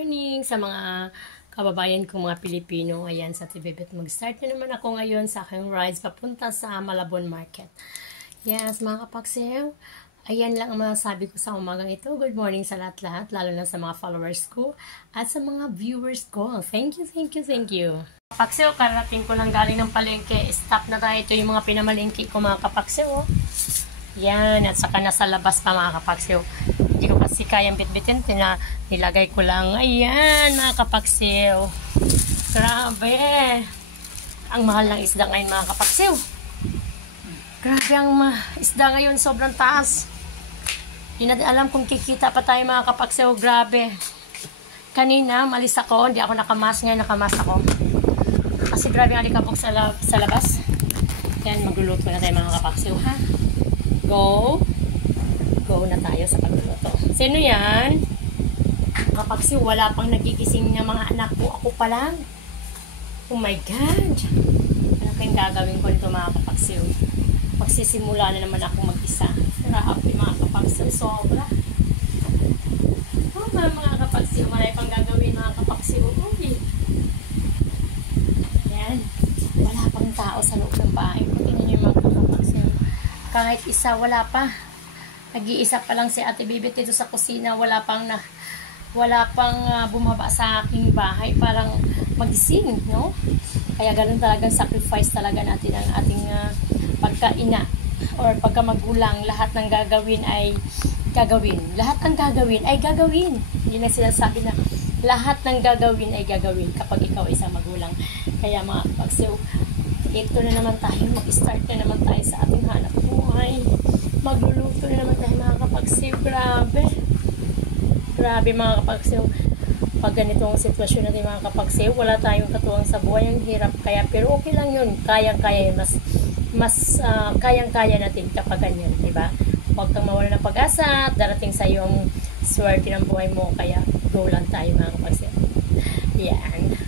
Morning sa mga kababayan kong mga Pilipino. Ayan, sa TVBet. Mag-start na naman ako ngayon sa aking rides papunta sa Malabon Market. Yes, mga kapaksew. Ayan lang ang masasabi ko sa umagang ito. Good morning sa lahat-lahat, lalo na sa mga followers ko at sa mga viewers ko. Thank you, thank you, thank you. Kapaksew, karating ko lang galing ng palengke. Stop na tayo. Ito yung mga pinamalengke ko, mga kapaksew. Yan, at saka nasa labas pa, mga kapaksew. Hindi ko kasi kayang bitbitin, nilagay ko lang. Ayan, mga kapaksew. Grabe. Ang mahal ng isda ngayon, mga kapaksew. Grabe ang isda ngayon, sobrang taas. Hindi natin alam kung kikita pa tayo, mga kapaksew. Grabe. Kanina, malis ako. Hindi ako nakamas. Ngayon, nakamas ako. Kasi grabe ang alikabok sa labas. Yan, magluluto na tayo, mga kapaksew, ha? Go na tayo sa pagluluto. Sino yan? Kapagsi, wala pang nagigising ng mga anak ko. Ako pa lang. Oh my God. Ano kayong gagawin ko nito, mga kapagsiw? Magsisimula na naman ako mag-isa. Grabe, mga kapagsiw. Sobra. Oh, mga kapagsiw. Marami pang gagawin, mga kapagsiw. Uy. Yan. Wala pang tao sa loob ng bahay. Tingnan niyo, mga kapagsiw. Kahit isa, wala pa. Nag-iisa pa lang si Ate Bibit dito sa kusina. Wala pang bumaba sa aking bahay. Parang magising, no? Kaya ganun talagang sacrifice talaga natin ang ating pagkaina or pagkamagulang. Lahat ng gagawin ay gagawin. Lahat ng gagawin ay gagawin. Hindi na sinasabi na lahat ng gagawin ay gagawin kapag ikaw ay isang magulang. Kaya mga kapagsiw, ito na naman tayo, mag-start na naman tayo sa ating hanap buhay. Magluluto na naman tayo, mga kapagsiw. Grabe. Grabe, mga kapagsiw. Pag ganitong sitwasyon natin, mga kapagsiw, wala tayong katuwang sa buhay. Ang hirap kaya, pero okay lang yun. Kayang-kaya yun. Kayang-kaya natin kapag ganyan, diba? Huwag kang mawala ng pag-asa at darating sa iyo ang swerte ng buhay mo. Kaya go lang tayo, mga kapagsiw. Yan.